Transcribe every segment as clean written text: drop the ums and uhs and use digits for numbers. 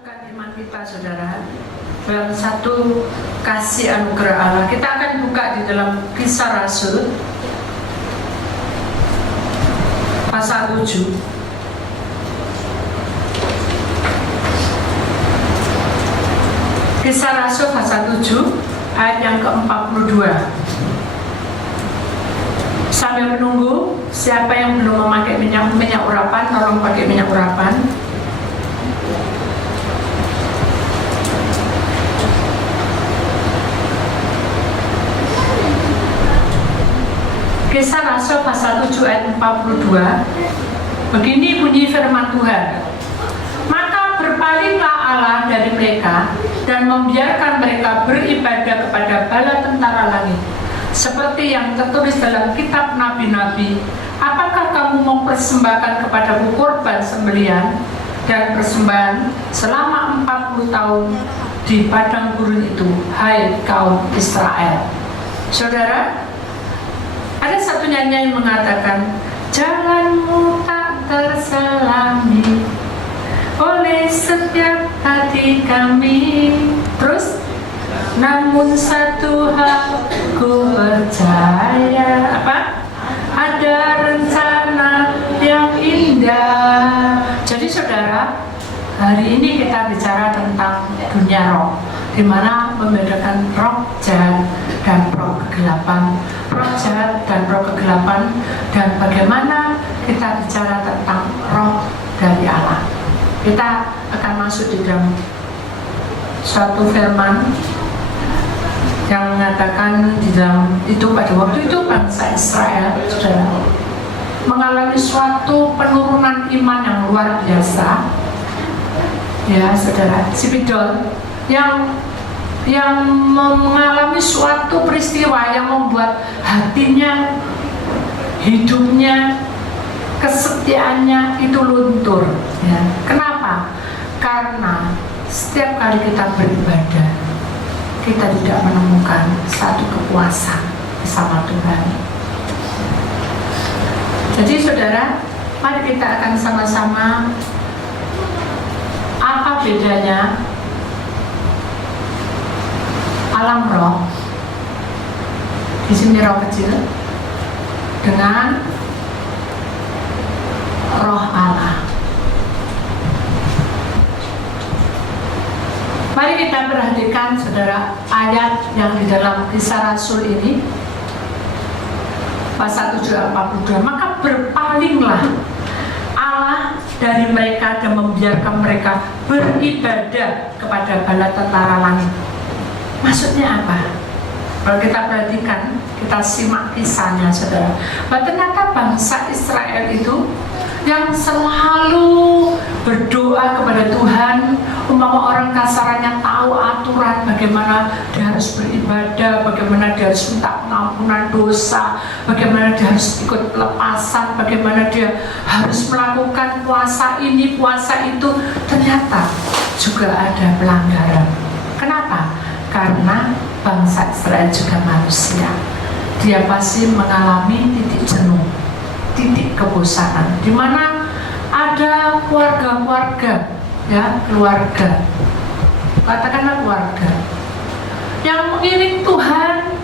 menyatukan iman kita, saudara, dalam satu kasih anugerah Allah. Kita akan buka di dalam Kisah Rasul pasal 7. Kisah Rasul pasal 7 ayat yang ke-42. Sambil menunggu, siapa yang belum memakai minyak urapan, tolong pakai minyak urapan. Kisah Rasul pasal 7 ayat 42. Begini bunyi firman Tuhan. Maka berpalinglah Allah dari mereka dan membiarkan mereka beribadah kepada bala tentara langit, seperti yang tertulis dalam kitab nabi-nabi. Apakah kamu mempersembahkan kepadaku korban sembelihan dan persembahan selama 40 tahun di padang gurun itu, hai kaum Israel? Saudara, ada satu nyanyian yang mengatakan, jalanmu tak terselami oleh setiap hati kami. Terus, namun satu hal ku percaya, apa? Ada rencana yang indah. Jadi saudara, hari ini kita bicara tentang dunia roh, di mana membedakan roh jahat dan roh kegelapan, roh jahat dan roh kegelapan, dan bagaimana kita bicara tentang roh dari Allah. Kita akan masuk di dalam suatu firman yang mengatakan di dalam itu, pada waktu itu bangsa Israel sudah mengalami suatu penurunan iman yang luar biasa, ya saudara. Si Pidol yang mengalami suatu peristiwa yang membuat hatinya, hidupnya, kesetiaannya itu luntur, ya. Kenapa? Karena setiap kali kita beribadah, kita tidak menemukan satu kepuasan bersama Tuhan. Jadi saudara, mari kita akan sama-sama, apa bedanya alam roh, di sini roh kecil, dengan roh Allah. Mari kita perhatikan saudara ayat yang di dalam Kisah Rasul ini pasal 7 ayat 42. Maka berpalinglah Allah dari mereka dan membiarkan mereka beribadah kepada bala tentara langit. Maksudnya apa? Kalau kita perhatikan, kita simak kisahnya saudara, bahwa ternyata bangsa Israel itu yang selalu berdoa kepada Tuhan, umpama orang kasarannya tahu aturan bagaimana dia harus beribadah, bagaimana dia harus minta pengampunan dosa, bagaimana dia harus ikut pelepasan, bagaimana dia harus melakukan puasa ini, puasa itu, ternyata juga ada pelanggaran. Kenapa? Karena bangsa Israel juga manusia. Dia pasti mengalami titik jenuh, titik kebosanan, di mana ada keluarga-keluarga, ya, keluarga, katakanlah keluarga yang mengiring Tuhan,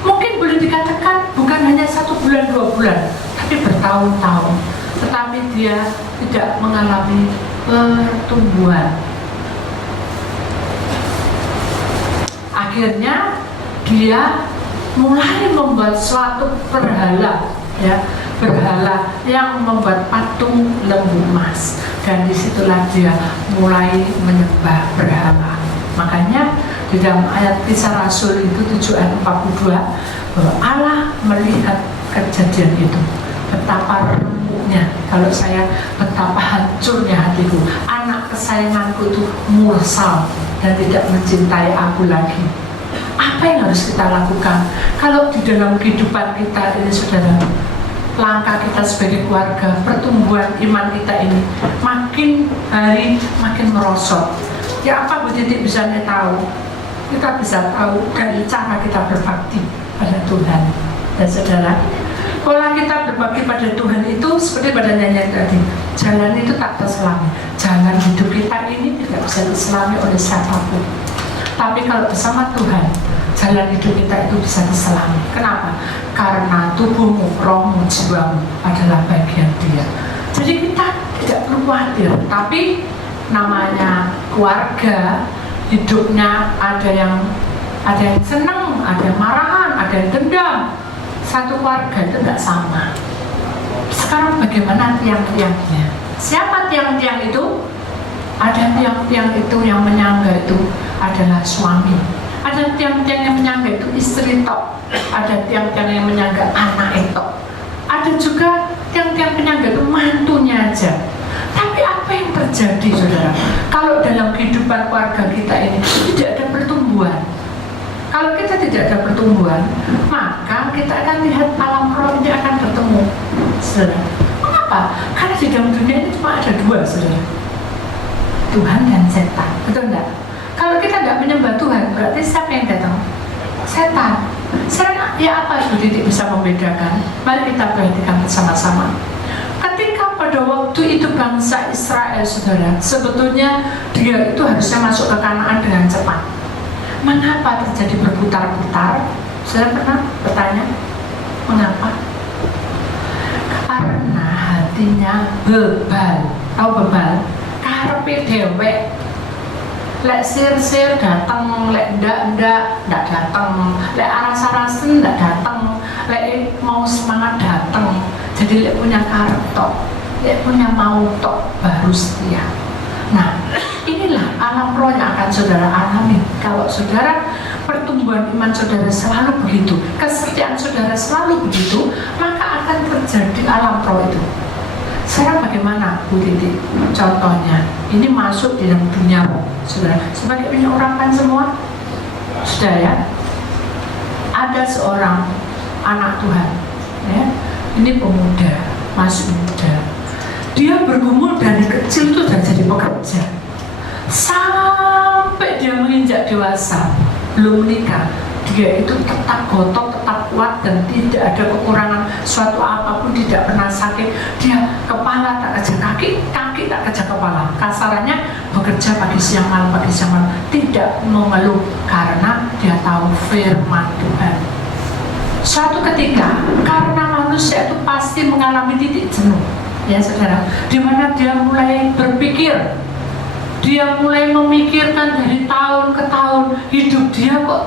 mungkin boleh dikatakan bukan hanya 1 bulan 2 bulan, tapi bertahun-tahun, tetapi dia tidak mengalami pertumbuhan. Akhirnya dia mulai membuat suatu berhala, ya, berhala yang membuat patung lembu emas, dan disitulah dia mulai menyembah berhala. Makanya di dalam ayat Kisah Rasul itu 7 ayat 42, bahwa Allah melihat kejadian itu, betapa remuknya, kalau saya, betapa hancurnya hatiku, anak kesayanganku itu mursal dan tidak mencintai aku lagi. Apa yang harus kita lakukan kalau di dalam kehidupan kita ini saudara, langkah kita sebagai keluarga, pertumbuhan iman kita ini makin hari makin merosot? Ya, apa Bu Titik bisa tahu? Kita bisa tahu dari cara kita berbakti pada Tuhan. Dan saudara, Pola kita berbagi pada Tuhan itu seperti pada nyanyian tadi. Jalan itu tak terselami. Jalan hidup kita ini tidak bisa diselami oleh siapapun. Tapi kalau bersama Tuhan, jalan hidup kita itu bisa diselami. Kenapa? Karena tubuhmu, rohmu, jiwamu adalah bagian Dia. Jadi kita tidak perlu khawatir. Tapi namanya keluarga, hidupnya ada yang senang, ada yang marahan, ada yang dendam. Satu keluarga itu tidak sama. Sekarang bagaimana tiang-tiangnya? Siapa tiang-tiang itu? Ada tiang-tiang itu yang menyangga itu adalah suami. Ada tiang-tiang yang menyangga itu istri tok. Ada tiang-tiang yang menyangga anak itu. Ada juga tiang-tiang penyangga itu mantunya aja. Tapi apa yang terjadi, saudara? Kalau dalam kehidupan keluarga kita ini tidak ada pertumbuhan. Kalau kita tidak ada pertumbuhan, maka kita akan lihat alam roh ini akan bertemu, saudara. Mengapa? Karena di dalam dunia ini cuma ada dua, saudara. Tuhan dan setan, betul enggak? Kalau kita tidak menyembah Tuhan, berarti siapa yang datang? Setan. Setan, ya apa itu titik bisa membedakan? Mari kita perhatikan bersama-sama. Ketika pada waktu itu bangsa Israel, saudara, sebetulnya dia itu harusnya masuk ke Kanaan dengan cepat. Mengapa terjadi berputar-putar? Saya pernah bertanya, mengapa? Karena hatinya bebal. Tahu bebal? Karepe dewek. Lek sir-sir datang, lek ndak datang, lek aras-arasen ndak datang, lek mau semangat datang. Jadi lek punya karep tok, lek punya mau tok baru setia. Nah, inilah alam roh yang akan saudara alami. Kalau saudara pertumbuhan iman saudara selalu begitu, kesetiaan saudara selalu begitu, maka akan terjadi alam roh itu. Sekarang bagaimana, Bu Titi? Contohnya, ini masuk di dalam dunia roh, saudara. Sebagai orang kan semua, sudah ya. Ada seorang anak Tuhan, ya. Ini pemuda, masih muda. Dia bergumul dari kecil itu sudah jadi pekerja. Sampai dia menginjak dewasa, belum menikah, dia itu tetap gotoh, tetap kuat dan tidak ada kekurangan suatu apapun, tidak pernah sakit. Dia kepala tak kerja kaki, kaki tak kerja kepala. Kasarannya bekerja pagi siang malam, tidak mengeluh karena dia tahu firman Tuhan. Suatu ketika, karena manusia itu pasti mengalami titik jenuh, ya saudara, di mana dia mulai berpikir, dia mulai memikirkan dari tahun ke tahun, hidup dia kok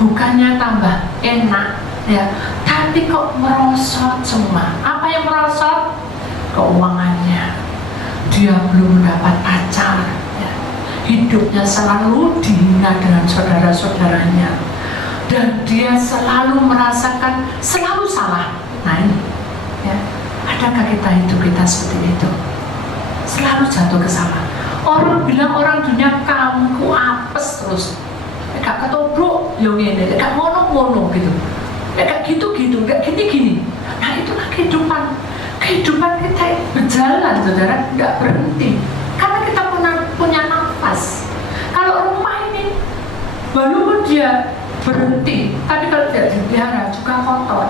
bukannya tambah enak, ya, tapi kok merosot semua. Apa yang merosot? Keuangannya. Dia belum mendapat pacar, ya. Hidupnya selalu dihina dengan saudara-saudaranya, dan dia selalu merasakan selalu salah. Nah ini, ya, adakah hidup kita seperti itu? Selalu jatuh ke salah. Orang bilang orang dunia kamu apes terus. Gak ketobrok, yo ngene, gak ngono-ngono gitu. Gak gitu-gitu, gak gini-gini. Nah itulah kehidupan. Kehidupan kita berjalan, saudara, gak berhenti. Karena kita punya nafas. Kalau rumah ini, walaupun dia berhenti, tapi kalau tidak dipelihara juga kotor.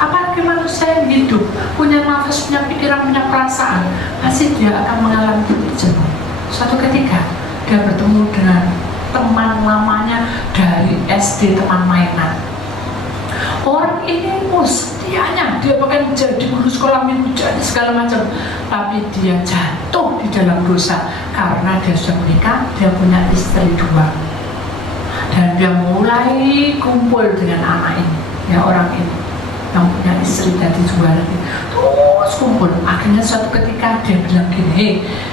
Apalagi manusia yang hidup, punya nafas, punya pikiran, punya perasaan, pasti dia akan mengalami titik jenuh. Suatu ketika dia bertemu dengan teman lamanya dari SD, teman mainan. Orang ini setianya, dia bahkan jadi guru sekolah minggu, jadi segala macam, tapi dia jatuh di dalam dosa karena dia sudah menikah, dia punya istri 2, dan dia mulai kumpul dengan anak ini, ya, orang ini yang punya istri tadi 2 lagi, terus kumpul. Akhirnya suatu ketika dia bilang gini, hei,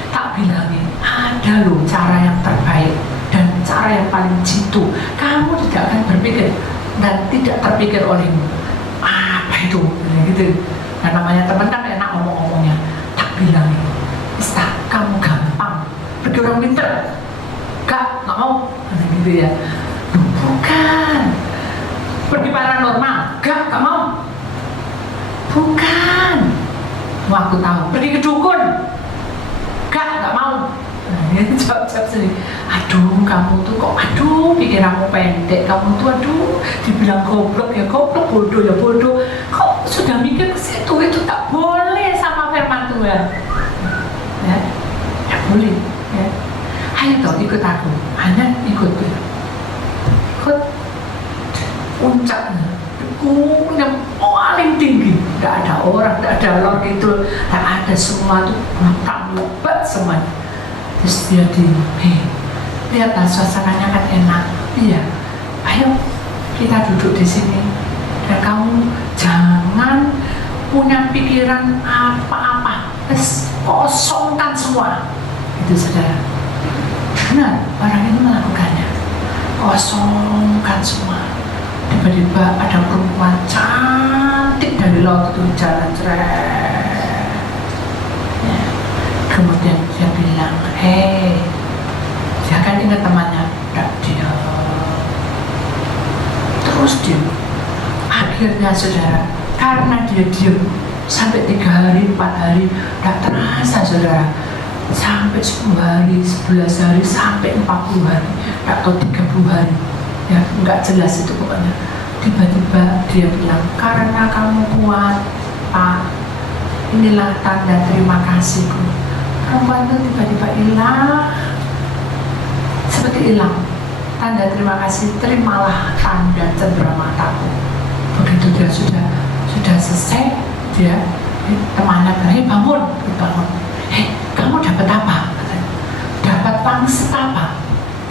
tak bilangin, ada loh cara yang terbaik dan cara yang paling jitu. Kamu tidak akan berpikir dan tidak terpikir olehmu. Apa itu? Gitu. Nah, namanya teman kan enak ngomong-ngomongnya. Tak bilangin, Ista, kamu gampang pergi orang pinter. Gak mau. Gitu ya. Bukan. Pergi paranormal. Gak mau. Bukan. Wah, aku tahu. Pergi ke dukun. Gak mau. Nah, jawab-jawab sendiri. Aduh, kamu tuh kok, pikiranmu pendek. Kamu tuh, dibilang goblok ya goblok, bodoh ya bodoh. Kok sudah mikir ke situ, itu tak boleh sama firman Tuhan. Ya, tak boleh. Ya. Ayo toh ikut aku, hanya ikut puncaknya, yang paling tinggi. Tidak ada orang, tidak ada lor itu, tidak ada semua itu matang lebat semuanya. Terus dia lihatlah suasananya kan enak. Iya, ayo kita duduk di sini. Dan kamu jangan punya pikiran apa-apa, kosongkan semua. Itu saudara. Benar, orang itu melakukannya. Kosongkan semua. Tiba-tiba ada perempuan cantik dari laut itu jalan ceret. Ya. Kemudian dia bilang, dia kan ingat temannya, dia terus diam. Akhirnya saudara, karena dia diam sampai 3 hari, 4 hari, tidak terasa saudara. Sampai 10 hari, 11 hari, sampai 40 hari, atau 30 hari, ya nggak jelas itu pokoknya. Tiba-tiba dia bilang, karena kamu kuat Pak, inilah tanda terima kasihku. Perempuan itu tiba-tiba hilang, seperti hilang. Tanda terima kasih, terimalah tanda cendera mataku. Begitu dia sudah selesai, dia temannya bilang, bangun. Kamu dapat apa? Dapat pangsit apa?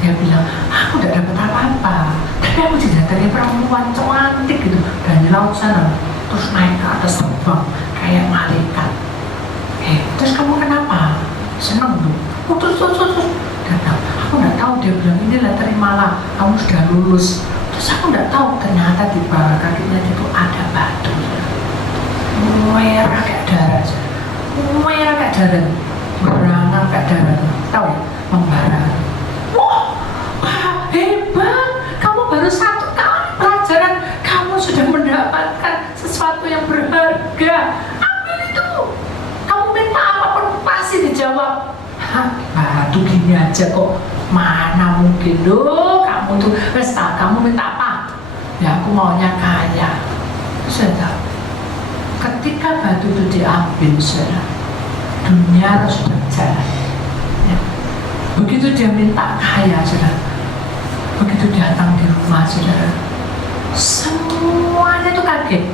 Dia bilang, aku tidak dapat apa-apa, tapi aku didatangi perempuan cantik gitu dari laut sana, terus naik ke atas terbang kayak malaikat. Terus kamu kenapa? Seneng tuh. Terus. Dia bilang, aku tidak tahu. Dia bilang, inilah terimalah, kamu sudah lulus. Terus aku tidak tahu, ternyata di bawah kakinya itu ada batu merah kayak darah, berana kayak darah, tahu ya, membara. Wah, hebat, kamu baru 1 kali pelajaran, kamu sudah mendapatkan sesuatu yang berharga. Ambil itu, kamu minta apapun pasti dijawab. Batu gini aja kok, mana mungkin loh, kamu tuh pesta, kamu minta apa? Ya aku maunya kaya. Sudah, ketika batu itu diambil, sudah, dunia sudah berjalan. Ya. Begitu dia minta kaya, sudah, begitu datang di rumah, saudara, semuanya itu kaget.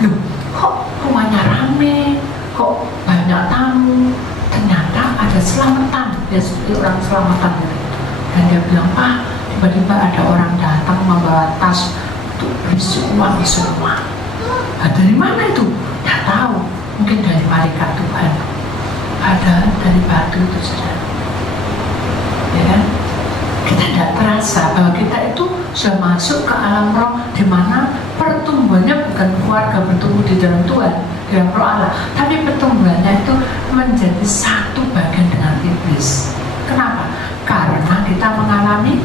Loh, kok rumahnya rame, kok banyak tamu? Ternyata ada selamatan, ya seperti orang selamatan gitu. Dan dia bilang, Pak, tiba-tiba ada orang datang membawa tas untuk berisi uang semua. Dari mana itu? Tidak tahu, mungkin dari malaikat Tuhan. Ada dari batu itu, saudara. Ya kan? Kita tidak terasa bahwa kita itu sudah masuk ke alam roh, di mana pertumbuhannya bukan keluarga bertumbuh di dalam Tuhan, di dalam roh Allah, tapi pertumbuhannya itu menjadi satu bagian dengan iblis. Kenapa? Karena kita mengalami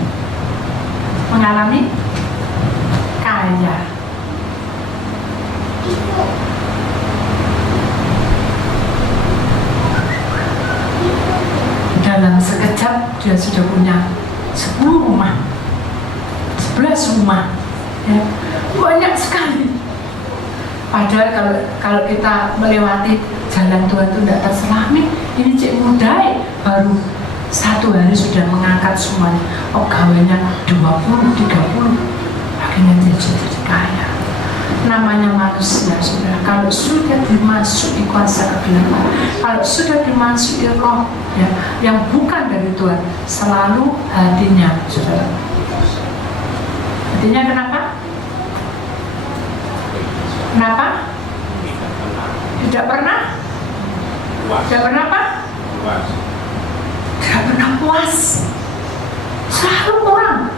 kaya. Dalam sekejap dia sudah punya 10 rumah, 11 rumah, ya, banyak sekali. Padahal kalau kita melewati jalan Tuhan itu tidak terselami. Ini cik mudai baru 1 hari sudah mengangkat semuanya. Pegawainya 20, 30, akhirnya dia jadi kaya. Namanya manusia, sudah, kalau sudah dimasuki kuasa kegelapan, kalau sudah dimasuki roh, ya, yang bukan dari Tuhan, selalu hatinya, saudara. Hatinya kenapa? Kenapa? Tidak pernah? Tidak pernah apa? Tidak pernah puas. Selalu kurang,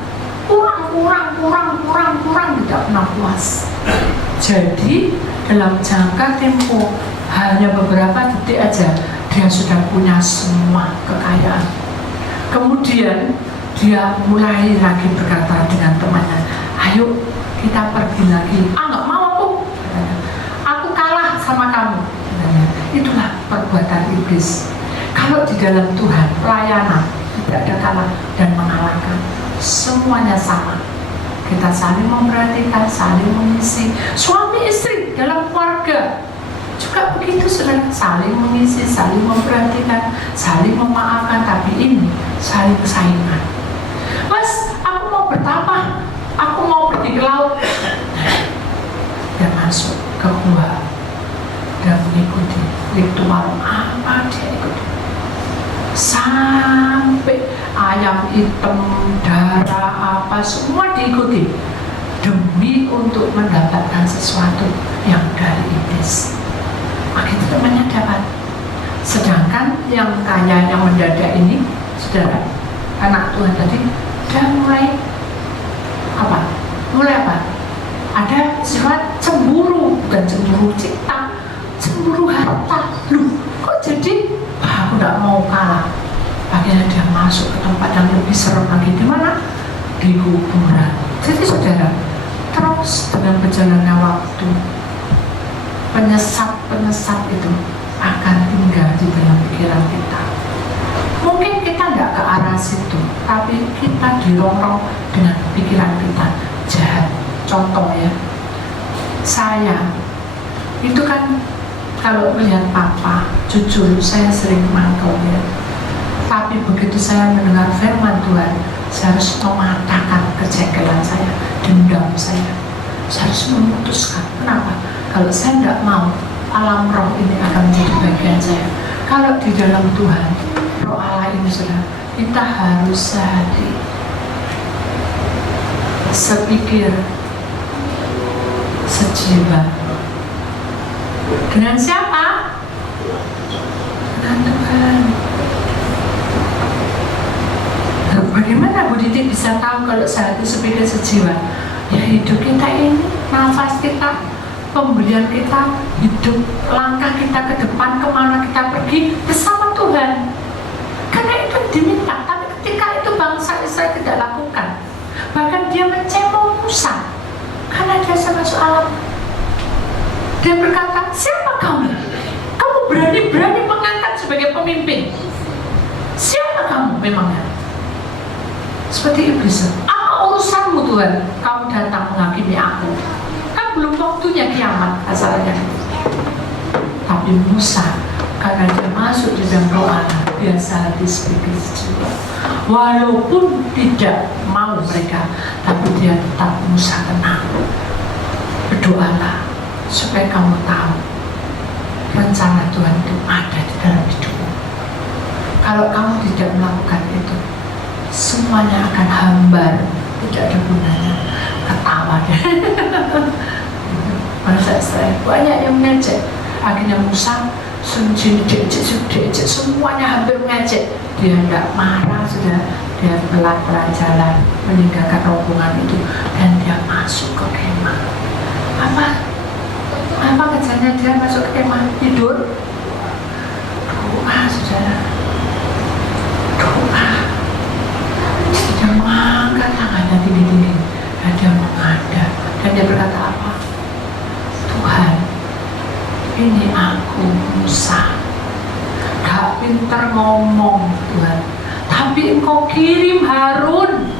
tidak pernah puas. Jadi dalam jangka tempo hanya beberapa detik aja dia sudah punya semua kekayaan. Kemudian dia mulai lagi berkata dengan temannya, ayo kita pergi lagi. Nggak mau aku, katanya. Aku kalah sama kamu, katanya. Itulah perbuatan iblis. Kalau di dalam Tuhan pelayanan tidak ada kalah dan mengalahkan, semuanya sama. Kita saling memperhatikan, saling mengisi. Suami istri dalam keluarga juga begitu, saudara, saling mengisi, saling memperhatikan, saling memaafkan. Tapi ini saling saingan. Mas, aku mau bertapa, aku mau pergi ke laut. Dia masuk ke gua dan mengikuti ritual apa dia ikuti, sampai ayam hitam, darah apa semua diikuti demi untuk mendapatkan sesuatu yang dari iblis. Akhirnya temannya dapat. Sedangkan yang kaya yang mendadak ini, saudara, anak Tuhan tadi, dia mulai apa? Ada sifat cemburu, bukan cemburu cinta, cemburu harta. Loh, kok jadi? Aku tidak mau kalah. Akhirnya dia masuk ke tempat yang lebih serem lagi. Di mana? Di kuburan. Jadi saudara, terus dengan berjalannya waktu, penyesat itu akan tinggal di dalam pikiran kita. Mungkin kita tidak ke arah situ, tapi kita dirongrong dengan pikiran kita jahat. Contoh ya, saya itu kan kalau melihat papa, jujur saya sering mangkel ya. Tapi begitu saya mendengar firman Tuhan, saya harus mematahkan kejengkelan saya, dendam saya. Saya harus memutuskan. Kenapa? Kalau saya tidak mau, alam roh ini akan menjadi bagian saya. Kalau di dalam Tuhan, roh Allah ini sudah, kita harus sehati, sepikir, sejiwa. Dengan siapa? Dengan Tuhan. Nah, bagaimana Bu Diti bisa tahu kalau sehati, sepikir, sejiwa? Ya hidup kita ini, nafas kita, pemberian kita, hidup, langkah kita ke depan, kemana kita pergi bersama Tuhan. Karena itu diminta, tapi ketika itu bangsa Israel tidak lakukan, bahkan dia mencemooh Musa karena dia masuk alam. Dia berkata, siapa kamu? Kamu berani-berani mengangkat sebagai pemimpin. Siapa kamu memangnya? Seperti iblis. Apa urusanmu Tuhan? Kamu datang menghakimi aku. Kan belum waktunya kiamat asalnya. Tapi Musa, karena dia masuk di dalam roh Allah, dia hati sepikir sejiwa. Walaupun tidak mau mereka, tapi dia tetap Musa tenang. Berdoalah supaya kamu tahu rencana Tuhan itu ada di dalam hidupmu. Kalau kamu tidak melakukan itu, semuanya akan hambar, tidak ada gunanya. Ketawa deh. Masa saya banyak yang mengejek. Akhirnya Musa semuanya hampir mengejek. Dia tidak marah, sudah dia pelan-pelan jalan meninggalkan rombongan itu dan dia masuk ke kemah. Apa kerjanya dia masuk ke kemah? Tidur? Doa, saudara. Doa. Dia mengangkat tangannya tinggi-tinggi dan dia menghadap dan dia berkata apa? Tuhan, ini aku Musa, gak pintar ngomong Tuhan, tapi Engkau kirim Harun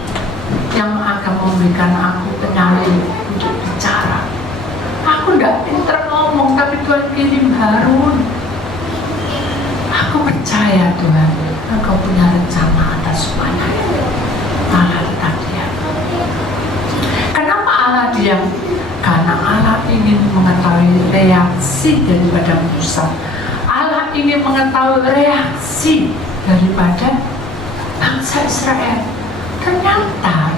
yang akan memberikan aku penyalin untuk bicara. Aku gak pintar ngomong, tapi Tuhan kirim Harun. Aku percaya Tuhan, Engkau punya rencana atas semuanya. Allah tetap diam. Kenapa Allah diam? Karena Allah ingin mengetahui reaksi daripada Musa. Allah ingin mengetahui reaksi daripada bangsa Israel. Ternyata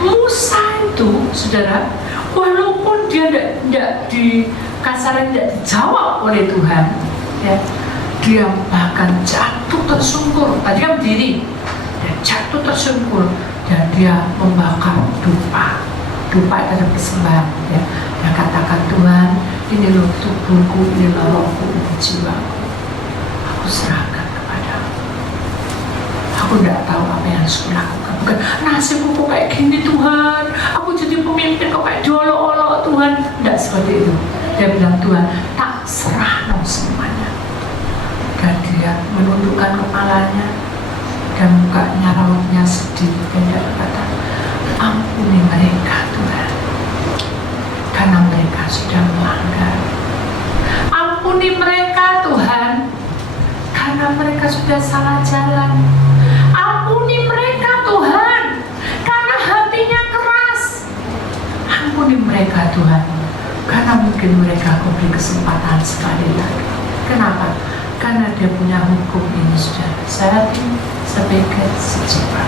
Musa itu, saudara, walaupun dia tidak dijawab oleh Tuhan, ya, dia bahkan jatuh tersungkur. Tadi kan berdiri, dia jatuh tersungkur dan dia membakar dupa. Dupa itu ada persembahan, ya. Dia katakan, Tuhan, ini loh tubuhku, ini loh rohku, ini jiwaku. Aku serahkan kepadamu. Aku tidak tahu apa yang harus kulakukan. Bukan nasibku kok kayak gini Tuhan, aku jadi pemimpin kok kayak diolok-olok Tuhan. Tidak seperti itu. Dia bilang, Tuhan, tak serah no semuanya. Dan dia menundukkan kepalanya dan mukanya rautnya sedih dan dia berkata, Ampuni mereka Tuhan, karena mereka sudah melanggar. Ampuni mereka Tuhan, karena mereka sudah salah jalan. Ampuni mereka Tuhan, karena hatinya keras. Ampuni mereka Tuhan, karena mungkin mereka kau beri kesempatan sekali lagi. Kenapa? Karena dia punya hukum ini sudah sehati sebagai sejiwa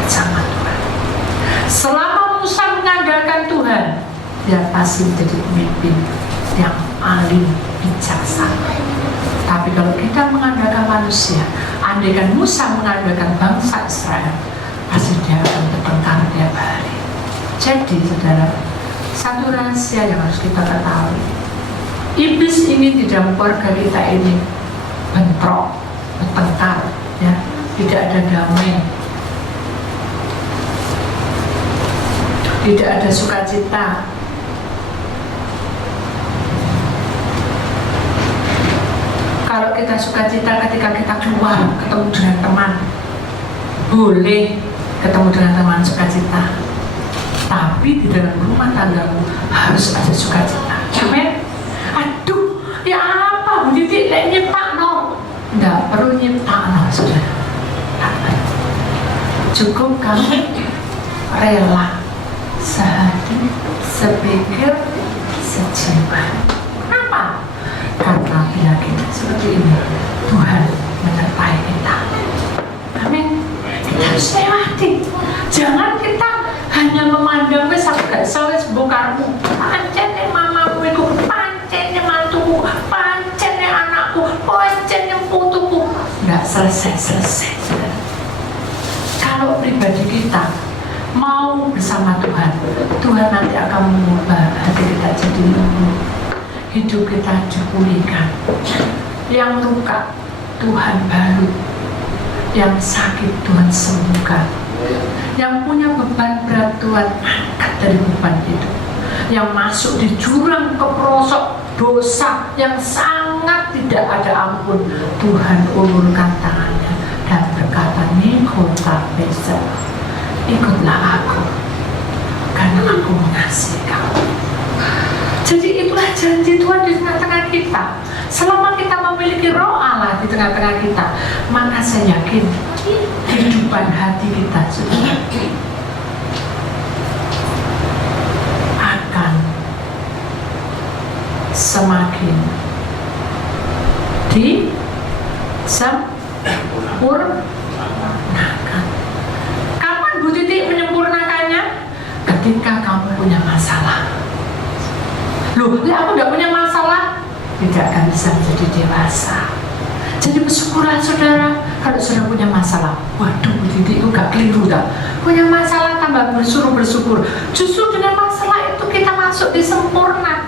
bersama Tuhan. Selama Musa mengandalkan Tuhan, dia pasti menjadi pemimpin yang paling bijaksana. Tapi kalau kita mengandalkan manusia, andaikan Musa mengandalkan bangsa Israel, pasti dia akan bertengkar tiap hari. Jadi saudara, satu rahasia yang harus kita ketahui, iblis ini tidak keluarga kita ini bentrok, bertengkar, ya, tidak ada damai, tidak ada sukacita. Kalau kita sukacita ketika kita keluar ketemu dengan teman, boleh ketemu dengan teman sukacita, tapi di dalam rumah tanggamu harus ada sukacita. Amin. Aduh, ya apa Bu Titi lek nyiptakno? Enggak perlu nyiptakno, saudara. Cukup kamu rela sehati, sepikir, sejiwa. Kenapa? Karena keyakinan seperti ini Tuhan menyertai kita. Amin. Kita harus lewati. Jangan kita hanya memandang wis gak sawes bokarmu, pancen mamamu iku, pancen mantuku, pancen anakku, pancen putuku. Enggak selesai-selesai. Kalau pribadi kita mau bersama Tuhan, Tuhan nanti akan mengubah hati kita jadi lembut, hidup kita dipulihkan. Yang luka Tuhan balut, yang sakit Tuhan sembuhkan, yang punya beban berat Tuhan angkat dari beban itu, yang masuk di jurang keperosok dosa yang sangat tidak ada ampun, Tuhan ulurkan tangannya dan berkata, Nikota besar, ikutlah aku karena aku mengasihi kamu. Jadi itulah janji Tuhan di tengah-tengah kita. Selama kita memiliki roh Allah di tengah-tengah kita, maka saya yakin kehidupan hati kita akan semakin disempurnakan. Kapan Bu Titi menyempurnakannya? Ketika kamu punya masalah. Loh, ya aku tidak punya masalah, tidak akan bisa menjadi dewasa. Jadi bersyukurlah saudara, kalau sudah punya masalah. Waduh, Bu Titi itu gak keliru tak? Punya masalah tambah bersyukur. Justru dengan masalah itu kita masuk di sempurna.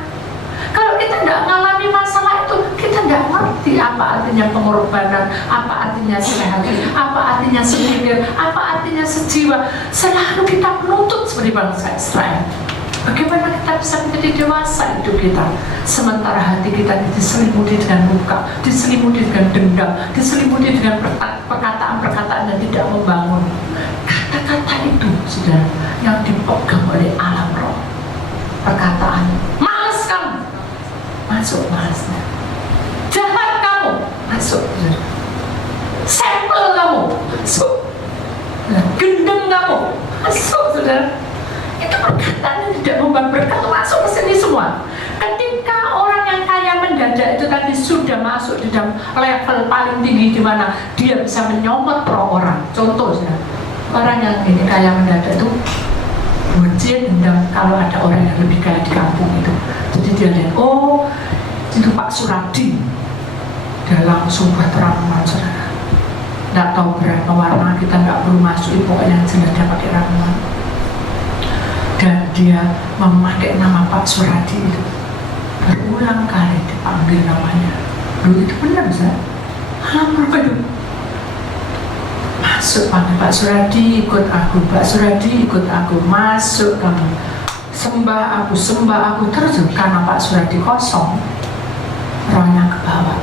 Kalau kita tidak mengalami masalah itu, kita tidak ngerti apa artinya pengorbanan, apa artinya sehati, apa artinya sepikir, apa artinya sejiwa. Selalu kita menuntut seperti bangsa Israel. Bagaimana kita bisa menjadi dewasa hidup kita, sementara hati kita diselimuti dengan luka, diselimuti dengan dendam, diselimuti dengan perkataan-perkataan yang tidak membangun. Kata-kata itu, saudara, yang dipegang oleh alam roh. Perkataan, malas kamu, masuk malasnya. Jahat kamu, masuk. Sampel kamu, masuk. Gendeng kamu, masuk, saudara. Itu perkataan yang tidak membawa berkat masuk ke sini semua. Ketika orang yang kaya mendadak itu tadi sudah masuk di dalam level paling tinggi di mana dia bisa menyomot roh orang. Contohnya, orang yang ini kaya mendadak itu bucin dendam kalau ada orang yang lebih kaya di kampung itu. Jadi dia lihat, oh itu Pak Suradi, dia langsung berteramuan saudara. Tidak tahu berapa warna, kita nggak perlu masuk, pokoknya jelas dia pakai ramuan. Dan dia memakai nama Pak Suradi itu. Berulang kali dipanggil namanya. Loh itu benar Zat? Apa itu? Masuk panggil Pak Suradi, ikut aku. Pak Suradi ikut aku. Masuk kamu. Sembah aku. Terus karena Pak Suradi kosong, rohnya ke bawah.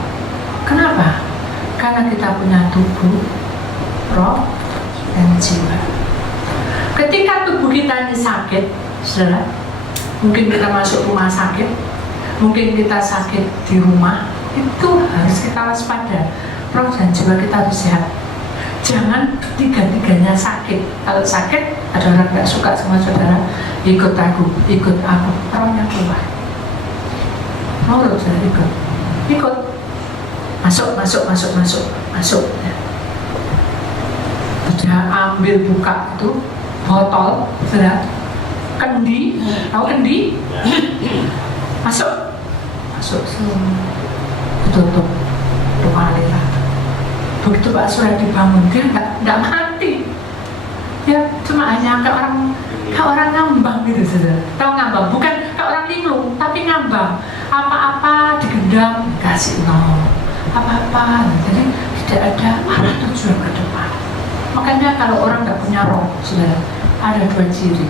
Kenapa? Karena kita punya tubuh, roh, dan jiwa. Ketika tubuh kita ini sakit, saudara, mungkin kita masuk rumah sakit, mungkin kita sakit di rumah, itu harus kita waspada. Roh dan jiwa kita harus sehat. Jangan tiga-tiganya sakit. Kalau sakit, ada orang gak suka sama saudara, ikut aku, orangnya keluar. Mau saudara ikut, masuk. Sudah ambil buka itu botol, saudara, kendi, tahu kendi? Masuk, tutup, aliran. Begitu Pak Surya dibangun, dia nggak mati, dia cuma hanya kayak orang ngambang gitu, saudara. Tahu ngambang? Bukan kayak orang linglung, tapi ngambang. Apa-apa digendam, kasih apa-apa. Jadi tidak ada arah tujuan ke depan. Makanya kalau orang nggak punya roh, saudara, ada dua ciri.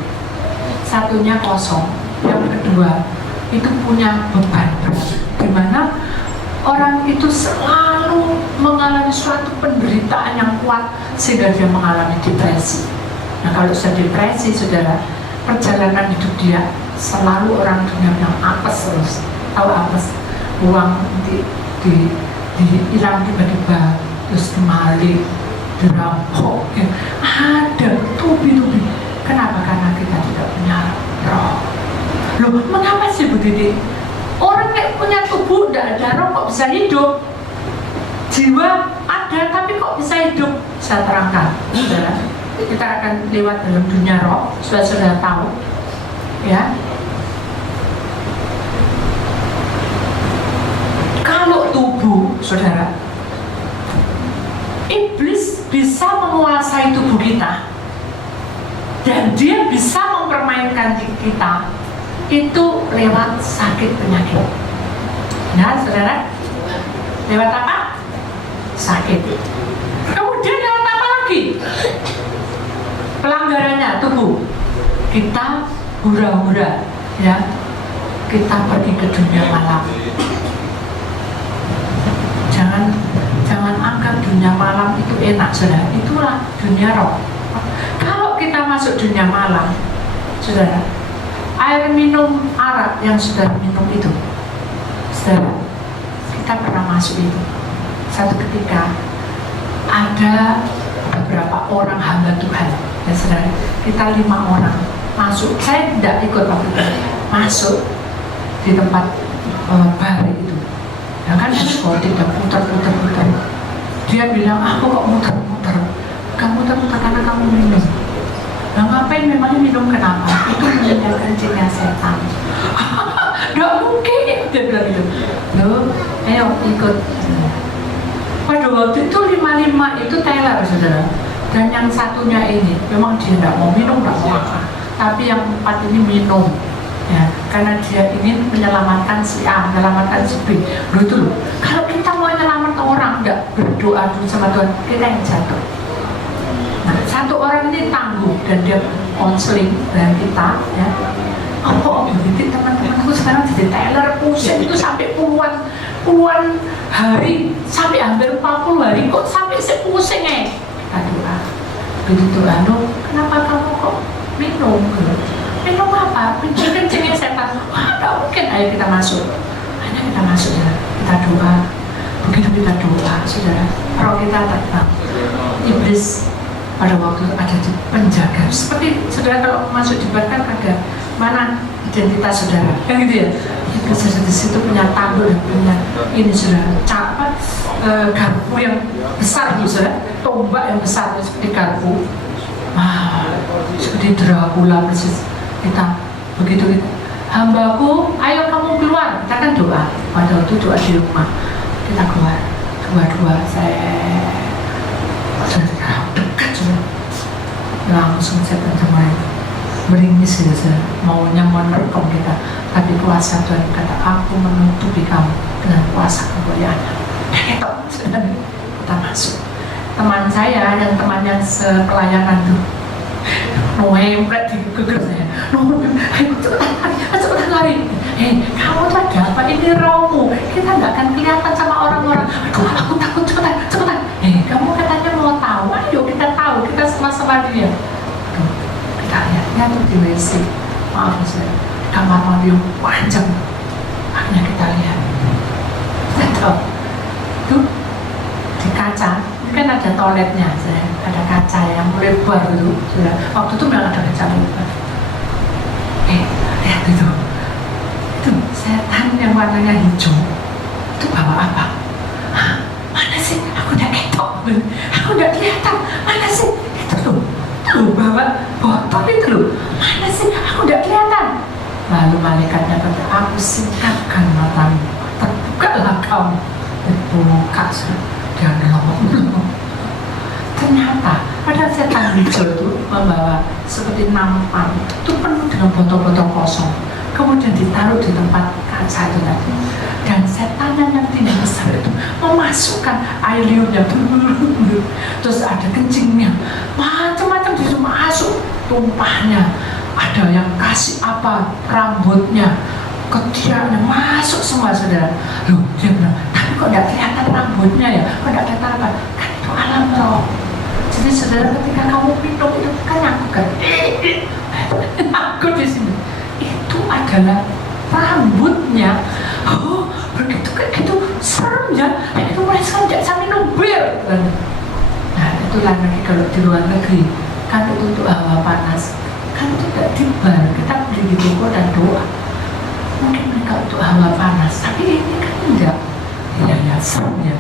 Satunya kosong, yang kedua itu punya beban berat, di mana orang itu selalu mengalami suatu penderitaan yang kuat sehingga dia mengalami depresi. Nah, kalau sudah depresi, saudara, perjalanan hidup dia selalu orang dunia bilang apes terus. Tahu apes? Uang hilang tiba-tiba, terus kembali dirampok, ya. Ada tubi-tubi. Kenapa? Karena kita tidak punya roh. Loh, mengapa sih Bu Didi? Orang yang punya tubuh, tidak ada roh, kok bisa hidup? Jiwa ada, tapi kok bisa hidup? Saya terangkan, saudara. Kita akan lewat dalam dunia roh, sudah tahu, ya. Kalau tubuh, saudara, iblis bisa menguasai tubuh kita, dan dia bisa mempermainkan kita. Itu lewat sakit penyakit. Nah, saudara, lewat apa? Sakit. Kemudian lewat apa lagi? Pelanggarannya tubuh. Kita hura-hura, ya. Kita pergi ke dunia malam. Jangan anggap dunia malam itu enak, saudara. Itulah dunia roh. Kalau kita masuk dunia malam, saudara, air minum arak yang sudah minum itu, saudara, kita pernah masuk itu. Satu ketika ada beberapa orang hamba Tuhan, ya saudara, kita 5 orang masuk. Saya tidak ikut waktu itu, masuk di tempat bar itu. Ya kan, diskotik dan putar-putar. Dia bilang, aku kok muter-muter? Kamu muter-muter karena kamu minum. Nah, ngapain memangnya minum, kenapa? Itu menjadikan kencingnya setan. Gak mungkin, dia bilang gitu. Loh, ayo ikut. Pada waktu itu 55 itu teler, saudara. Dan yang satunya ini, memang dia tidak mau minum, tidak mau apa. Tapi yang 4 ini minum. Ya, karena dia ingin menyelamatkan si A, menyelamatkan si B. Loh itu loh, kalau kita mau menyelamatkan orang, nggak berdoa dulu sama Tuhan, kita yang jatuh. Nah, satu orang ini tangguh dan dia konseling dengan kita, ya. Oh, begitu teman-temanku sekarang jadi teler, pusing itu sampai puluhan hari, sampai hampir 40 hari, kok sampai pusing ya? Kita doa, begitu kenapa kamu kok minum? Minum apa? Kencing-kencingnya setan. Wah, gak mungkin. Ayo kita masuk. Hanya kita masuk, ya. Kita doa. Begitu kita doa, saudara, roh kita terbang. Iblis pada waktu ada di penjaga. Seperti saudara kalau masuk di bar kan ada mana identitas saudara, kan gitu ya. Iblis ada di situ punya tanggul dan punya ini saudara. Garpu yang besar, saudara. Tombak yang besar seperti garpu. Wah, seperti Dracula persis. Kita begitu kita, hambaku, ayo kamu keluar. Kita kan doa, pada waktu doa di rumah. Kita keluar, dua-dua, saya dekat semua. Langsung saya pertemuan meringis ya, maunya menerkam kita. Tapi kuasa Tuhan kata, aku menutupi kamu dengan kuasa kemuliaan. Kita masuk. Teman saya yang teman yang sepelayanan tuh, noempret di geger saya. Ayo cepetan lari. Kamu tuh ada apa? Ini rohmu. Kita nggak akan kelihatan sama orang-orang. Aduh, aku takut, cepetan. Kamu katanya mau tahu. Ayo kita tahu. Kita sama-sama dia. ya tuh di WC, maaf saya, kamar mandi yang panjang, akhirnya kita lihat, betul, tuh di kaca, ini kan ada toiletnya, ada kaca yang lebar dulu, waktu itu memang ada kaca lebar. Lihat itu setan yang warnanya hijau, itu bawa apa? Hah, mana sih? Aku udah ketok, aku udah kelihatan, mana sih? Itu loh, bawa botol itu loh, mana sih? Aku udah kelihatan. Lalu malaikatnya kata, aku singkapkan matamu, terbukalah kamu. Dibuka, dia ngelong. Ternyata pada setan hijau itu membawa seperti nampan, itu penuh dengan botol-botol kosong, kemudian ditaruh di tempat kaca itu tadi. Dan setan yang tidak besar itu memasukkan air liurnya, terus ada kencingnya, macam-macam disitu masuk, tumpahnya, ada yang kasih apa, rambutnya, ketiaknya, masuk semua saudara. Loh, dia bilang, tapi kok tidak kelihatan rambutnya ya, kok tidak kelihatan apa? Kan itu alam roh. Jadi saudara ketika kamu minum itu kan aku kan, aku di sini, itu adalah rambutnya. Oh, begitu kayak gitu serem ya. Itu mulai sekarang tidak sampai minum bir. Nah, itulah lagi kalau di luar negeri kan itu untuk hawa panas, kan tidak di bar, kita beli di toko dan doa. Mungkin mereka untuk hawa panas, tapi ini kan enggak. Ya serem ya.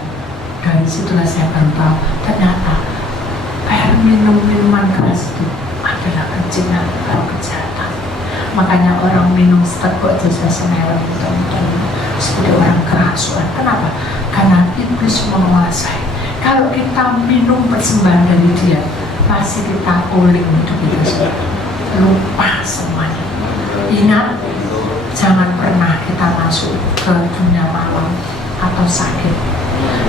Dari situlah saya baru tahu ternyata air minuman keras itu adalah kencingan atau kejahatan. Makanya orang minum seteguk jasa senewan seperti orang kerasuan. Kenapa? Karena iblis menguasai. Kalau kita minum persembahan dari dia, pasti kita uling hidup kita semua, lupa semuanya. Ingat, jangan pernah kita masuk ke dunia malam atau sakit,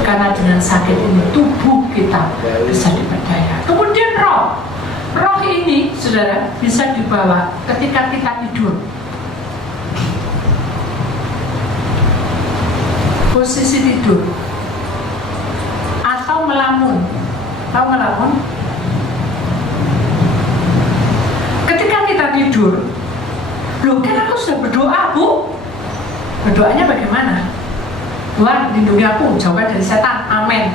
karena dengan sakit ini tubuh kita bisa diperdaya. Kemudian roh ini saudara bisa dibawa ketika kita tidur. Posisi tidur atau melamun. Tahu melamun? Ketika kita tidur, loh kan aku sudah berdoa Bu. Berdoanya bagaimana? Tuhan lindungi aku, jauhkan dari setan, amin.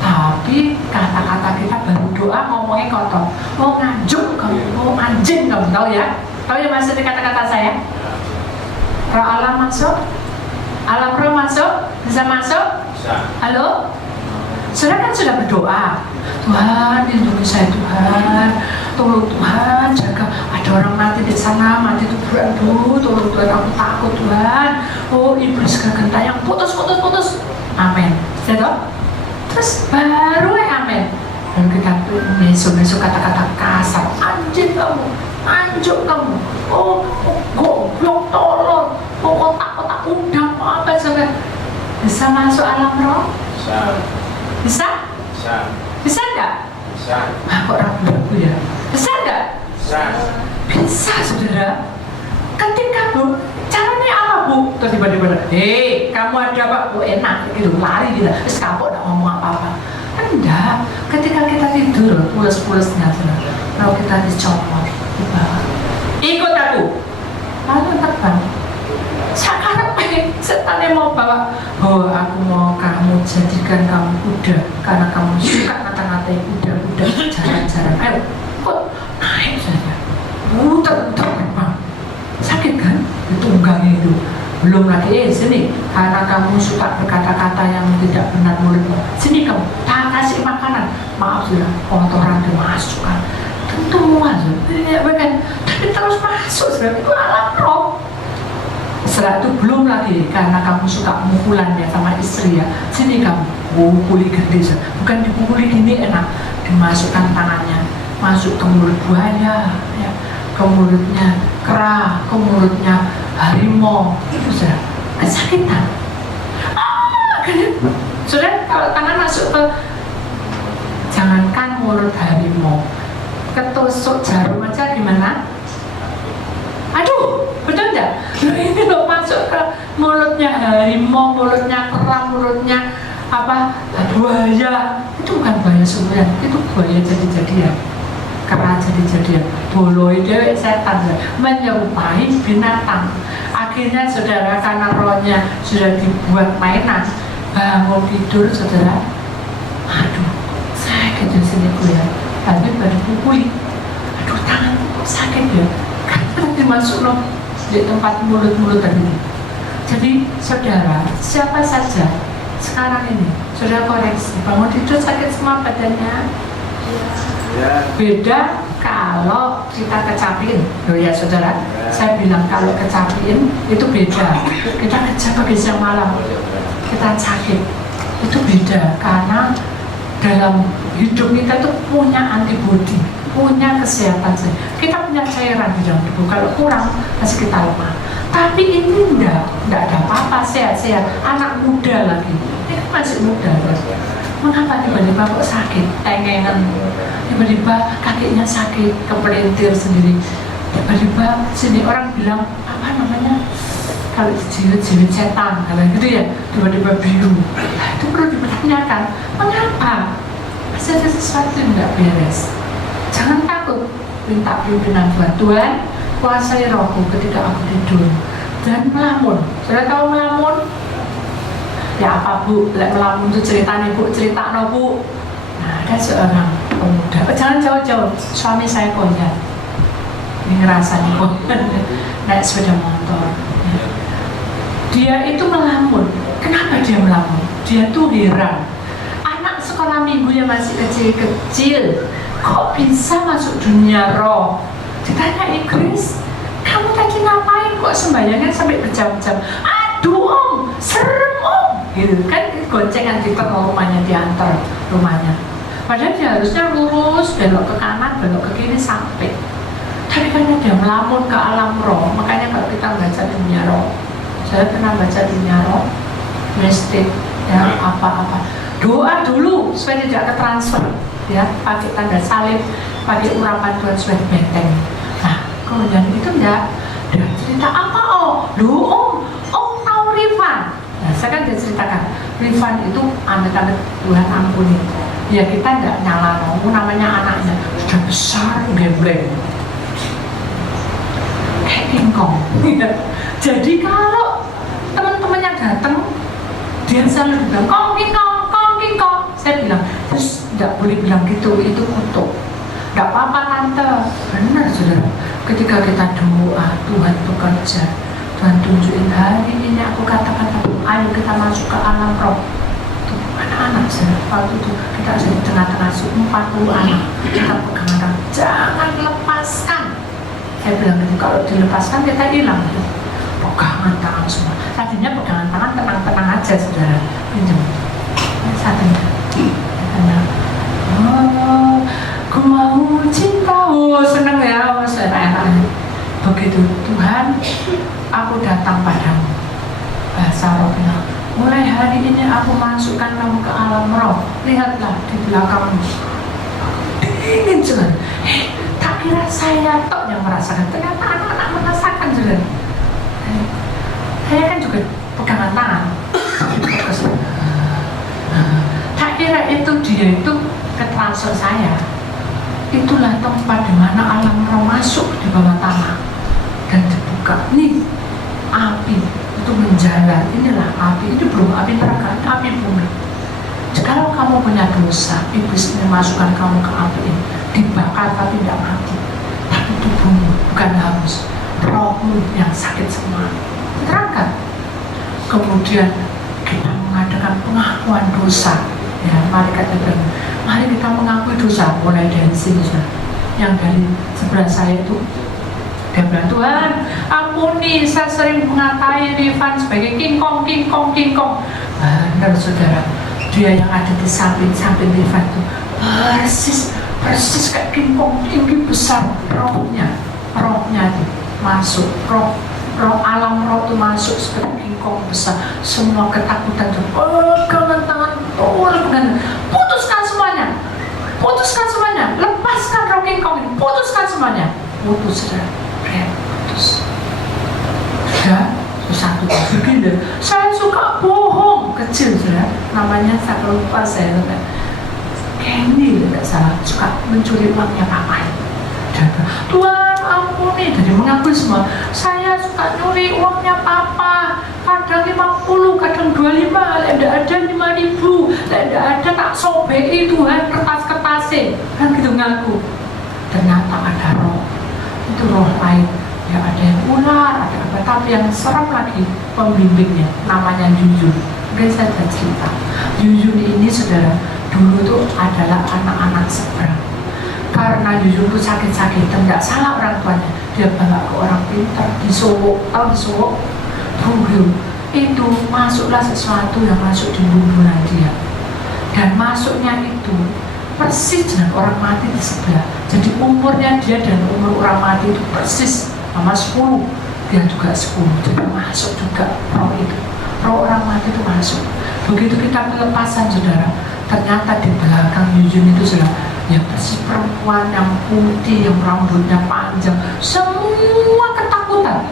Tapi kata-kata kita baru doa ngomongnya kotor. Oh nganjuk kamu, oh anjing kamu, tahu ya? Tahu ya maksudnya kata-kata saya? Roh alam masuk? Alam roh masuk? Bisa masuk? Bisa. Halo? Saudara kan sudah berdoa, Tuhan lindungi saya Tuhan, tolong Tuhan jaga, ada orang mati di sana, mati itu berat dulu, tolong Tuhan aku takut Tuhan. Oh iblis gentayang putus, amin. Sudah? Terus baru amin. Dan kita meso kata-kata kasar, anjing kamu, anjuk kamu, oh goblok tolong, oh kotak-kotak udang apa sampai bisa masuk alam roh? Bisa? Bisa enggak? Bisa. Kok ragu-ragu ya? Bisa enggak? Bisa saudara. Ketika Bu, caranya apa Bu? Terus tiba-tiba, kamu ada apa? Bu enak gitu, lari gitu. Terus kamu tidak ngomong apa-apa. Enggak. Ketika kita tidur, pulas-pulasnya saudara. Kalau kita dicopot, ikut aku. Lalu terbang. Sekarang setan yang mau bawa, oh aku mau kamu jadikan kamu kuda karena kamu suka ngata-ngatain kuda-kuda, jalan-jalan, ayo kok naik saja, muter-muter memang sakit kan, ditunggangnya itu. Belum lagi sini, karena kamu suka berkata-kata yang tidak benar mulutmu, sini kamu, tak kasih makanan, maaf sudah, kotoran dimasukkan, tentu masuk, bukan, tapi terus masuk, sudah itu alam roh. Setelah itu belum lagi karena kamu suka mukulan ya sama istri ya, sini kamu pukuli gede, bukan dipukuli gini enak, dimasukkan tangannya masuk ke mulut buaya ya, ke mulutnya kera, ke mulutnya harimau, itu sudah kesakitan. Sudah kalau tangan masuk ke, jangankan mulut harimau, ketusuk jarum aja gimana? Aduh, betul enggak? Ini loh masuk ke mulutnya harimau, mulutnya kera, mulutnya apa buaya. Itu bukan buaya sebenarnya, itu buaya jadi-jadian. keras jadi-jadian. Boloi dewek setan menyerupai binatang. Akhirnya saudara, karena rohnya sudah dibuat mainan, bangun tidur saudara, aduh sakit di sini ya, tapi baru pukuli, aduh tangan kok sakit ya, karena dimasuk loh di tempat mulut-mulut tadi. Jadi saudara, siapa saja sekarang ini, saudara koreksi, bangun tidur sakit semua badannya. Beda kalau kita kecapiin, loh ya saudara, saya bilang kalau kecapiin itu beda. Kita kerja pagi siang malam, kita sakit, itu beda karena dalam hidup kita itu punya antibodi, punya kesehatan. Kita punya cairan di dalam tubuh, kalau kurang pasti kita lemah. Tapi ini enggak ada apa-apa, sehat-sehat, anak muda lagi, ini kan masih muda. Mengapa tiba-tiba kok sakit, tengengan, tiba-tiba kakinya sakit, kepelintir sendiri, tiba-tiba sini orang bilang apa namanya, kalau jiwit setan, kalau gitu ya, tiba-tiba biru. Nah, itu perlu dipertanyakan, mengapa? Masih ada sesuatu yang nggak beres. Jangan takut, minta pimpinan Tuhan, kuasai rohku ketika aku tidur dan melamun. Sudah tahu melamun? Ya apa bu, melamun itu ceritanya bu, cerita no bu. Nah, ada seorang pemuda, jangan jauh-jauh, suami saya koyak, ini ngerasanya koyak, naik sepeda motor. Dia itu melamun. Kenapa dia melamun? Dia tuh heran, anak sekolah minggu yang masih kecil-kecil kok bisa masuk dunia roh. Ditanya Inggris, kamu tadi ngapain kok sembahyangnya sampai berjam-jam? Aduh om, serem om, gitu kan, goncengan di rumahnya, diantar rumahnya. Padahal dia harusnya lurus, belok ke kanan, belok ke kiri sampai. Tapi karena dia melamun ke alam roh, makanya kalau kita baca dunia roh, saya pernah baca dunia roh, mistik, ya apa-apa. Doa dulu supaya tidak ketransfer, ya pakai tanda salib, pakai urapan Tuhan supaya benteng. Nah, kemudian itu enggak. Dia cerita apa om tahu Rifan. Nah, saya kan dia ceritakan, Rifan itu amit-amit Tuhan ampuni. Ya kita enggak nyala namanya anaknya sudah besar, gembleng, kayak kingkong. Jadi kalau teman-temannya datang, dia selalu bilang kong kingkong. Saya bilang, terus tidak boleh bilang gitu, itu kutuk. Tidak apa-apa tante, benar saudara. Ketika kita doa, Tuhan bekerja, Tuhan tunjukin hari ini aku katakan, ayo kita masuk ke alam roh. Tuh, anak-anak saudara, waktu itu kita ada di tengah-tengah 40 anak, kita pegang, jangan lepaskan. Saya bilang gitu, kalau dilepaskan kita hilang. Pegangan tangan semua. Tadinya pegangan tangan tenang-tenang aja saudara, pinjam. Satunya. Oh, ku mau cinta, seneng ya, enak-enak. Begitu Tuhan, aku datang padamu. Bahasa roh bilang, mulai hari ini aku masukkan kamu ke alam roh. Lihatlah di belakangmu. Dingin Tuhan. Tak kira saya tok yang merasakan, ternyata anak-anak merasakan juga. Saya kan juga pegangan tangan. Tak kira itu dia itu ketransfer saya. Itulah tempat di mana alam roh masuk di bawah tanah dan dibuka. Nih api itu menjalar. Inilah api. Itu belum api neraka, api bumi. Kalau kamu punya dosa, iblis memasukkan kamu ke api ini, dibakar tapi tidak mati. Tapi tubuhmu bukan hangus, rohmu yang sakit semua. Terangkan. Kemudian kita mengadakan pengakuan dosa. Ya, mari kita mengakui dosa mulai dari sini. Yang dari sebelah saya itu, dia bilang, Tuhan ampuni, saya sering mengatai Rifan sebagai kingkong. Benar saudara, dia yang ada di samping Rifan itu persis kayak kingkong, tinggi besar. Rohnya itu masuk, roh alam roh itu masuk seperti kingkong besar. Semua ketakutan itu pegangan tangan, putuskan semuanya, lepaskan roh kingkong ini, putuskan semuanya. Putus sudah, putus. Sudah, satu begini. Saya suka bohong kecil sudah, namanya saya lupa saya. Candy, salah, suka mencuri uangnya papa. Tuhan ampuni, jadi mengakui semua. Saya suka nyuri uangnya papa, kadang 50, kadang 25, tidak ada 5.000, tidak ada tak sobei Tuhan kertas-kertasnya, kan gitu ngaku. Ternyata ada roh, itu roh lain. Ya ada yang ular, ada apa, tapi yang serem lagi pembimbingnya, namanya Yuyun. Mungkin saya ada cerita. Yuyun ini saudara, dulu tuh adalah anak-anak seberang. Karena Yuyun tuh sakit-sakit dan nggak salah orang tuanya, dia bawa ke orang pintar di Solo, tahu di Solo, Bugil. Itu masuklah sesuatu yang masuk di bumbungan dia, dan masuknya itu persis dengan orang mati di sebelah. Jadi umurnya dia dan umur orang mati itu persis sama 10, dia juga 10, jadi masuk juga roh itu, roh orang mati itu masuk. Begitu kita pelepasan saudara, ternyata di belakang Yuyun itu sudah ya persis perempuan yang putih, yang rambutnya panjang, semua ketakutan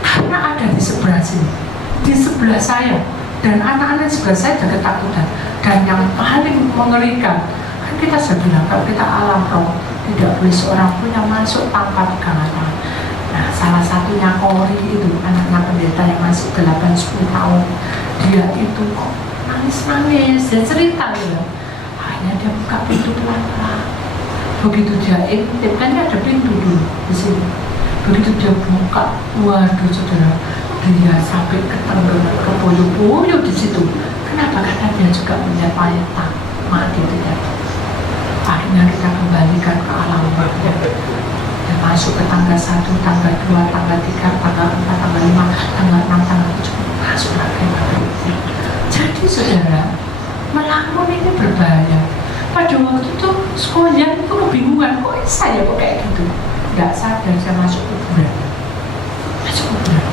karena ada di sebelah sini, di sebelah saya, dan anak-anak sebelah saya juga ketakutan. Dan yang paling mengerikan, kan kita sudah bilang kalau kita alam roh tidak boleh seorang pun yang masuk tanpa pegangan tangan. Nah, salah satunya Kori itu, anaknya pendeta yang masih 8-10 tahun, dia itu kok nangis-nangis, dia cerita gitu. Hanya dia buka pintu pelan-pelan. Begitu dia intip, kan ada pintu dulu di sini. Begitu dia buka, waduh saudara, dia sampai ke boyo-boyo di situ. Kenapa? Karena dia juga melihat mayat mati tidak. Akhirnya kita kembalikan ke alam rohnya. Dia masuk ke tangga 1, tangga 2, tangga 3, tangga 4, tangga 5, tangga 6, tangga 7, masuk lagi. Jadi saudara, melamun ini berbahaya. Pada waktu itu sekolah itu kebingungan, kok saya kok kayak gitu. Gak sadar saya masuk kuburan. Masuk kuburan.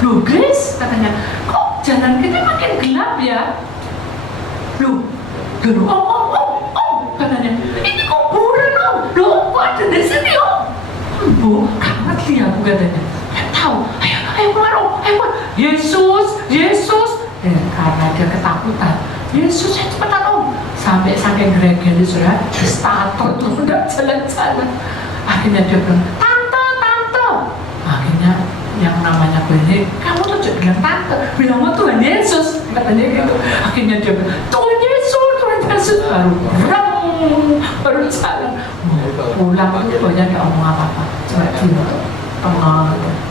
Loh Grace, katanya, kok jalan kita makin gelap ya? Loh, katanya, ini kuburan om. Loh, kok ada di sini om? Bu, gak ngerti aku katanya. Gak tahu. Ayo keluar om, ayo keluar. Yesus. Karena dia ketakutan. Yesus, saya cepetan om. Sampai saking gregelis sudah starter tuh udah jalan-jalan. Akhirnya dia bilang, tante. Akhirnya yang namanya gue, kamu tuh jangan bilang tante, bilang Tuhan Yesus, katanya gitu. Akhirnya dia bilang, Tuhan Yesus, baru jalan. Pulang itu banyak gak ngomong apa-apa. Coba dulu,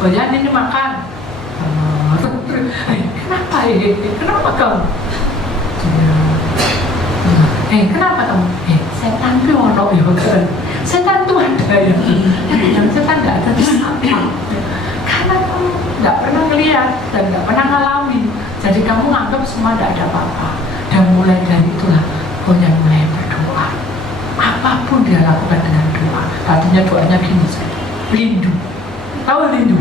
banyak ini makan. Kenapa kamu? Kenapa kamu? Setan itu ono ya kan? Setan itu ada ya. Yang setan nggak ada di sana. Karena kamu nggak pernah melihat dan nggak pernah ngalamin, jadi kamu anggap semua nggak ada apa-apa. Dan mulai dari itulah kau yang mulai berdoa. Apapun dia lakukan dengan doa. Tadinya doanya gini saja. Lindu. Tahu lindu?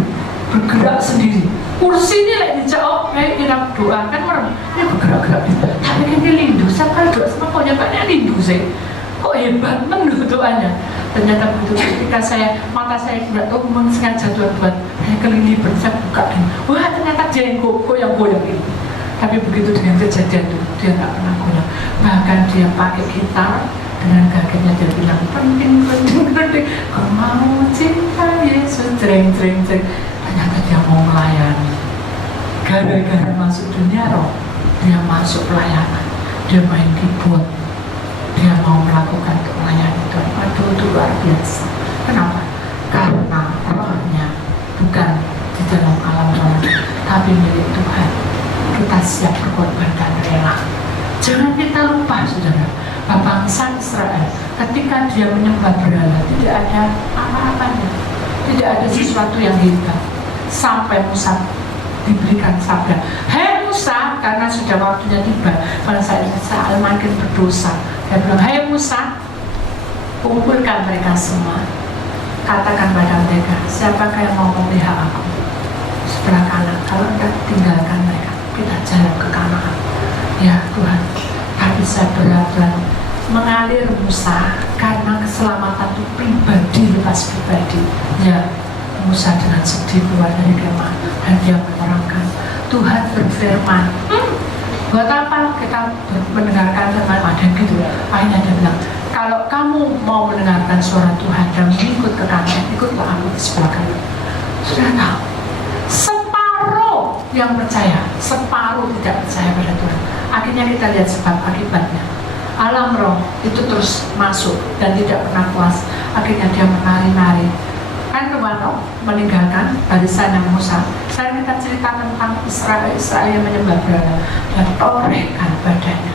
Bergerak sendiri. Kursi ini lagi dijawab kayak kita doa kan orang ini bergerak-gerak. Tapi kan dia lindu. Saya kalau doa sama kau nyatanya lindu sih. Kok hebat menurut doanya. Ternyata begitu ketika mata saya tidak tahu sengaja Tuhan buat saya kelilipan, saya buka dan wah ternyata dia yang goyang ini. Tapi begitu dengan kejadian itu dia nggak pernah goyang. Bahkan dia pakai gitar dengan kagetnya dia bilang penting. Kau mau cinta Yesus, jreng. Ternyata dia mau melayani. Gara-gara masuk dunia roh, dia masuk pelayanan, dia main keyboard, dia mau melakukan pelayanan itu. Aduh, itu luar biasa. Kenapa? Karena rohnya bukan di dalam alam roh, tapi milik Tuhan. Kita siap berkorban dan rela. Jangan kita lupa, saudara, bangsa Israel ketika dia menyembah berhala tidak ada apa-apanya, tidak ada sesuatu yang hebat. Sampai Musa diberikan sabda, hei Musa, karena sudah waktunya tiba bangsa Israel makin berdosa. Dia bilang, hei Musa, kumpulkan mereka semua, katakan pada mereka, siapakah yang mau memelihara aku sebelah kanan, kalau tidak tinggalkan mereka, kita jalan ke Kanaan. Ya Tuhan, kami saya berat-berat mengalir Musa karena keselamatan itu pribadi lepas pribadi. Ya Musa dengan sedih keluar dari kemah dan dia menerangkan Tuhan berfirman. Buat apa kita mendengarkan firman ada gitu? Akhirnya dia bilang, kalau kamu mau mendengarkan suara Tuhan dan mengikut ke kanan, ikutlah aku di sebelah kanan. Sudah tahu, separuh yang percaya, separuh tidak percaya pada Tuhan. Akhirnya kita lihat sebab akibatnya. Alam roh itu terus masuk dan tidak pernah puas. Akhirnya dia menari-nari. Kan Tuhan meninggalkan barisan yang Musa. Saya kita cerita tentang Israel yang menyembah berhala dan torehkan badannya,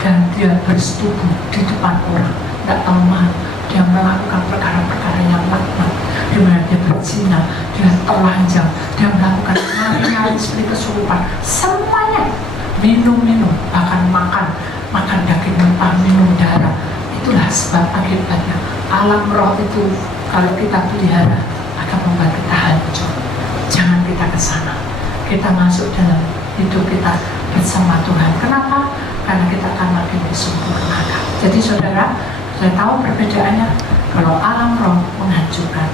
dan dia bersetubuh di depan orang, tidak tahu malu. Dia melakukan perkara-perkara yang laknat, di mana dia berzina, dia telanjang, dia melakukan nari-nari seperti kesurupan, semuanya minum-minum, bahkan makan daging mentah, minum darah. Itulah sebab akibatnya. Alam roh itu kalau kita pelihara akan membuat kita hancur. Jangan kita ke sana. Kita masuk dalam hidup kita bersama Tuhan. Kenapa? Karena kita akan makin disempurnakan. Jadi saudara, saya tahu perbedaannya. Kalau alam roh menghancurkan,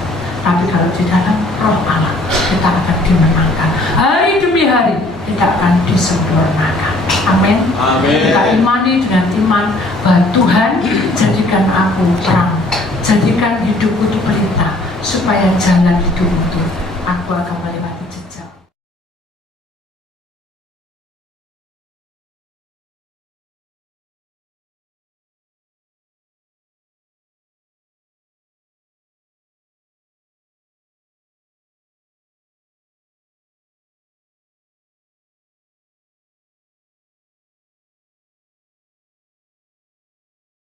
tapi kalau di dalam roh Allah kita akan dimenangkan. Hari demi hari kita akan disempurnakan. Amin. Kita imani dengan iman bahwa Tuhan jadikan aku terang, jadikan hidupku itu pelita, supaya jalan hidupku itu aku akan melewati jejak